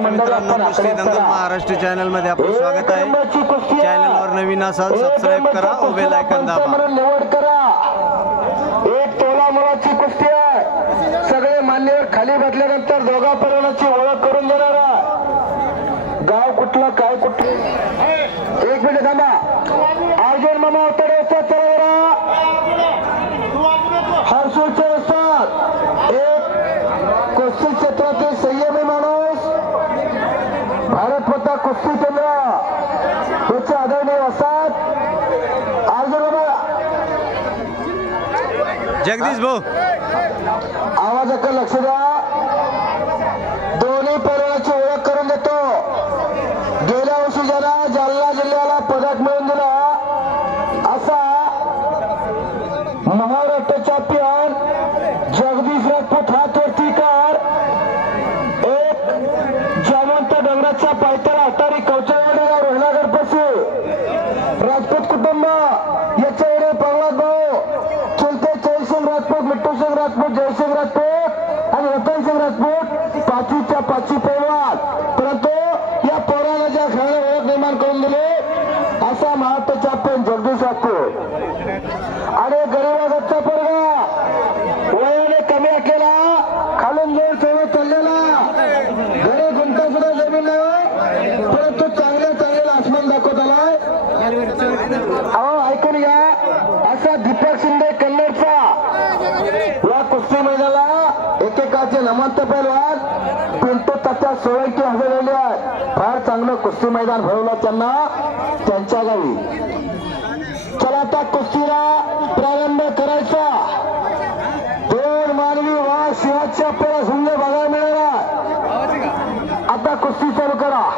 मित्रांनो, कुस्ती दंगल महाराष्ट्र चॅनल मध्ये आपलं स्वागत आहे। चॅनलवर नवीन असाल सबस्क्राइब करा व बेल आयकॉन दाबा। निवड करा। एक तोला मुलाची कुस्ती आहे। सगळे मान्यवर खाली बसल्यानंतर दोघा परिवाराची ओळख करून देणारा गाव कुठलं काय कुठलं। एक मिनिट थांबा। अर्जुन मामा उतरे असतात हर्षूचे असतात। एक कुस्ती क्षेत्रातील संयमी माणूस भारत माता कुस्ती केंद्र याचे आदरणीय असतात अर्जुन मामा। जगदीश भाऊ आवाजाकडे लक्ष द्या। दोन्ही परिवाराची ओळख करून देतो। गेल्या वर्षी ज्याला जालना जिल्ह्याला पदक मिळवून दिला असा महाराष्ट्र चॅम्पियन जगदीश राजपूत हात वरती कर। एक जयवंत डोंगराच्या पायथ्याला अटारी कौचरवाडीला रोहिला गणपती राजपूत कुटुंब याचे एवढे प्रल्हाद भाऊ चुलते जयसिंग राजपूत, मिट्टू सिंग राजपूत, जयसिंग राजपूत आणि रतन सिंग राजपूत पाचवीच्या पाचवी पैलवान। परंतु या पोराला ज्या खेळाने ओळख निर्माण करून दिली असा महाराष्ट्र चॅम्पियन जगदीश राजपूत। आणि गरीबाचा पोरगा वयाने कमी असलेला खालून जोर सोडत चाललेला घरी गुंता सुद्धा जमीन नाही परंतु चांगल्या आसमान दाखवत आलाय। अहो ऐकून घ्या। असा दीपक शिंदे कन्नडचा या कुस्ती मैदानाला एकेकाचे नामवंत पैलवान पिंटू तात्या सोळंकी हजर आहेत। फार चांगलं कुस्ती मैदान भरवलं त्यांना त्यांच्या गावी। चला आता कुस्तीला प्रारंभ करायचा। दोन मानवी वाघ सिंहाच्या आपल्याला झुंज बघायला मिळाला। आता कुस्ती चालू करा।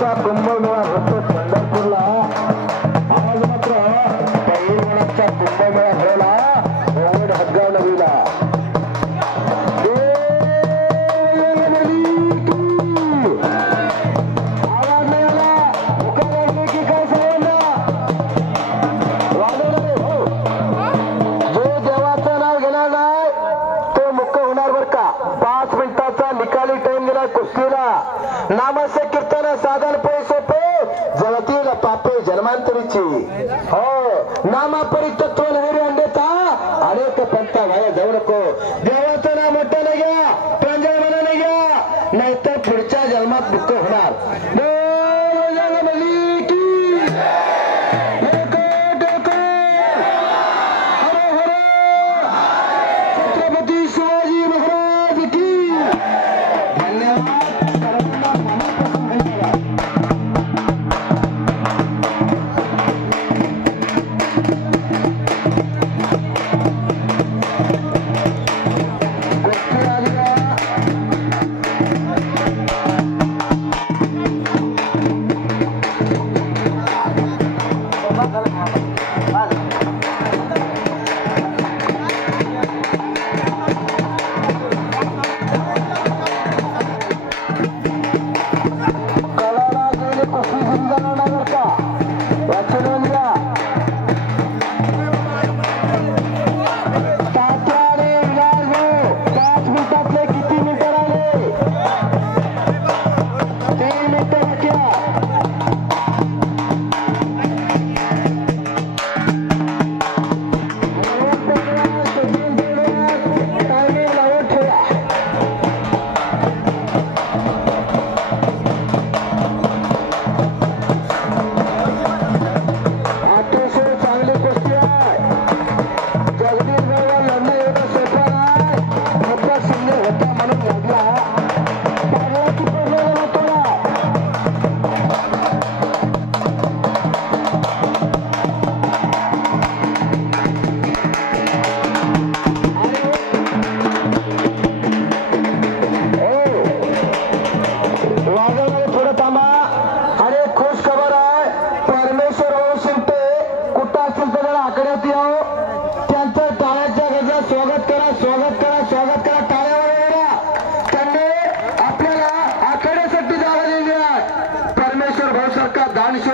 पैलवानाचा कुंभमेळा होतो पंढरपूरला. आज मात्र पैलवानाचा कुंभमेळा भरला ओवड हदगाव नगरीला. नामाचे कीर्तन साधन पैसे पे जळतील पापे जन्मांतरीची. हो नामापरी तत्व नवीन अंडेता अनेक पंथा व्हाया जाऊ नको. देवाचं नाम म्हटलं घ्या, प्रांजळ मनाने घ्या, नाहीतर पुढच्या जन्मात दुःख होणार. छत्रपती शिवाजी महाराज की धन्यवाद.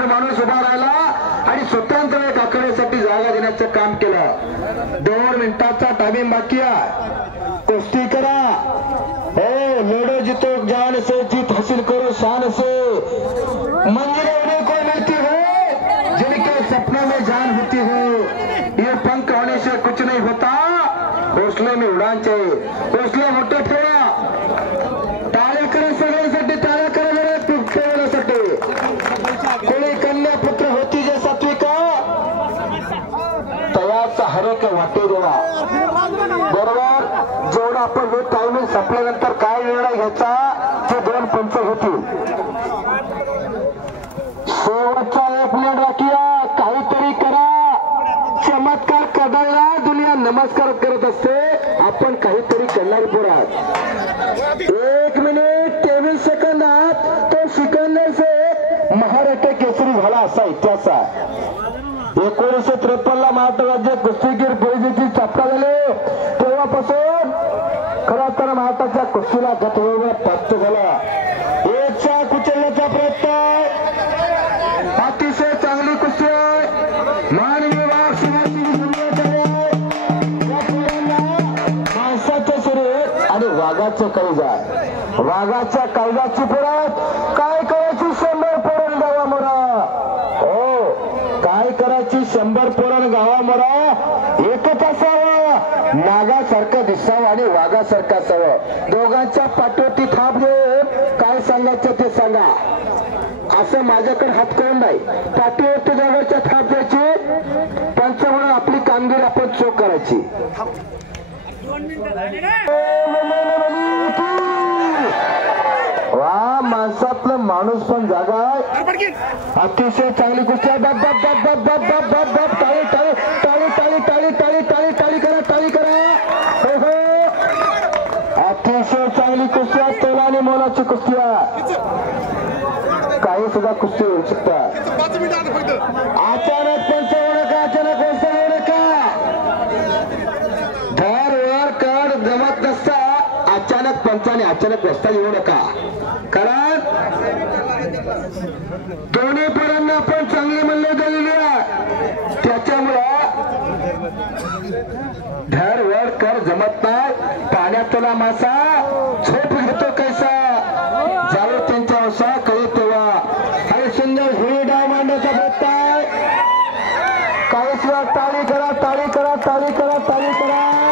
माणूस उभा राहिला आणि स्वतंत्र एक आखण्यासाठी जागा देण्याचं काम केलं. 2 मिनिटाचा टाइमिंग बाकी आहे. कुस्ती करा. हो लढो जितो जान से जीत हासिल करो शान से. मंजिल उन्हें को मिलती हो जिनके सपनों में जान होती हो. ये पंख होने से कुछ नहीं होता, हौसले में उड़ान चाहिए. हौसले मोठे ठेवा. टाळे करा सगळ्यांसाठी, टाळ्या करा ठेवण्यासाठी. कोणी कन्या पुत्र होती जे सात्विका तयाचा हरेक वाटे देवा. बरोबर जेवढा आपण हे टायमिंग संपल्यानंतर काय निर्णय घ्यायचा ते 2 पंच होतील. शेवटचा 1 मिनिट बाकी आहे. काहीतरी करा. चमत्कार करायला दुनिया नमस्कार करत असते. आपण काहीतरी करणार पुरात. 1 मिनिट 23 सेकंदात तो सिकंदर से महाराष्ट्र केसरी झाला असा इतिहास आहे. 1953 ला महाराष्ट्र राज्य कुस्तीगीर परिषदेची स्थापना झाली. तेव्हापासून खरं तर महाराष्ट्राच्या कुस्तीला गतवेळेवर प्राप्त झाला. एक चाक उचलण्याचा प्रयत्न. अतिशय चांगली कुस्ती आहे. मानवी वाघ माणसाचं शरीर आणि वाघाचं काळीज आहे. वाघाच्या काळजाची परत काय करायची 100 पोरण गावा मोरा. हो काय करायची 100 पोरण गावा मोरा. एकच असावं, नागासारखं दिसावं आणि वाघासारखं असावं. दोघांच्या पाठवती थाप देऊन काय सांगायचं ते सांगा. असं माझ्याकडे हात करून नाही. पाठीवरती दोघांच्या थाप द्यायची. पंच म्हणून आपली कामगिरी आपण चोख करायची. वा माणसातलं माणूस पण जागा आहे. अतिशय चांगली कुस्ती. बाप बाप बाप बाप बाप बाप बाप बाप. टाळी टाळी टाळी टाळी टाळी टाळी टाळी टाळी करा, टाळी करा. हो हो अतिशय चांगली कुस्ती आहे. तोलाने मोलाची कुस्ती आहे. काही सुद्धा कुस्ती होऊ शकतात. अचानक पंच होऊ नका, अचानक वसा होऊ नका. धर वर कर जमत नसता अचानक पंचाने अचानक वस्ता येऊ नका. कारण दोन्ही पोरांना आपण चांगले म्हणले गेलेले आहे. त्याच्यामुळं धर वर कर जमत नाही. पाण्यात तुला मासा झोप घेतो कैसा जावे त्यांच्या वसा कळी तेव्हा. आणि सुंदर हुई डाव मांडण्याचा प्रयत्न आहे. काही सुद्धा ताळी करा, ताळी करा, ताळी करा, ताळी करा.